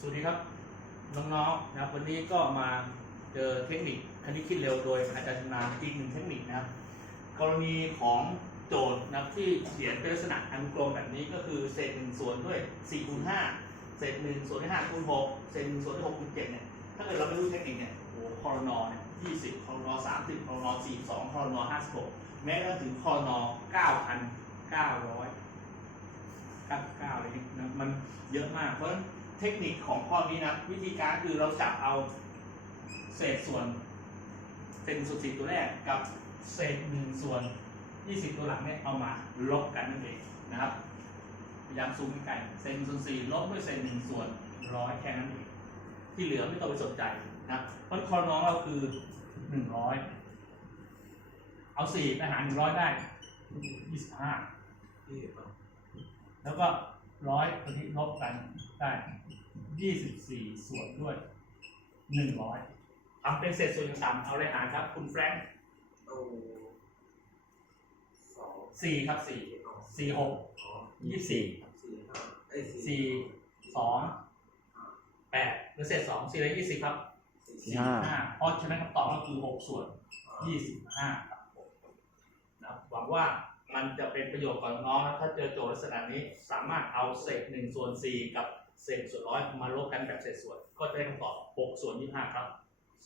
สวัสดีครับ น้องๆนะครับวันนี้ก็มาเจอเทคนิคคณิตคิดเร็วโดยอาจารย์ชำนาญอีกหนึ่งเทคนิคนะครับ กรณีของโจทย์นะครับที่เขียนเป็นลักษณะอนุกรมแบบนี้ก็คือเศษหนึ่งส่วนด้วย4คูณ5เศษหนึ่งส่วนด้วย5คูณ6เศษหนึ่งส่วนด้วย6คูณ7เนี่ยถ้าเกิดเราไม่รู้เทคนิคเนี่ยโอ้คอรนอเนี่ย20คอรนอ30คอรนอ42คอรนอ56แม้กระทั่งถึงคอรนอ9,900 99อะไรนี่นะมันเยอะมากเพราะ เทคนิคของข้อนี้นะ วิธีการคือเราจับเอาเศษส่วนเศษหนึ่งส่วนสี่ตัวแรกกับเศษหนึ่งส่วนยี่สิบตัวหลังเนี่ยเอามาลบกันนั่นเองนะครับพยายามซูมใกล้เศษหนึ่งส่วนสี่ลบด้วยเศษหนึ่งส่วนร้อยแค่นั้นเองที่เหลือไม่ต้องไปสนใจนะเพราะคอน้องเราคือหนึ่งร้อยเอาสี่ไปหารหนึ่งร้อยได้ยี่สิบห้าแล้วก็ร้อยตัวนี้ลบกันได้ ยี่สิบสี่ส่วนด้วยหนึ่งร้อยทำเป็นเศษส่วนต่ำเอาอะไรหารครับ คุณแฟรงค์เอาสองสี่ครับสี่เอาสี่หกอ๋อยี่สิบสี่สี่ห้าไอ้ยสี่สองแปดหรือเศษสองสี่ร้อยยี่สิบครับสี่สี่ห้าเพราะฉะนั้นคำตอบก็คือหกส่วนยี่สิบห้าครับผมนะครับหวังว่ามันจะเป็นประโยชน์กับน้องนะถ้าเจอโจทย์ลักษณะนี้ สามารถเอาเศษหนึ่งส่วนสี่กับ เศษส่วนร้อยมาลบกันแบบเศษส่วน ก็จะได้คำตอบหกส่วนยี่ห้าครับ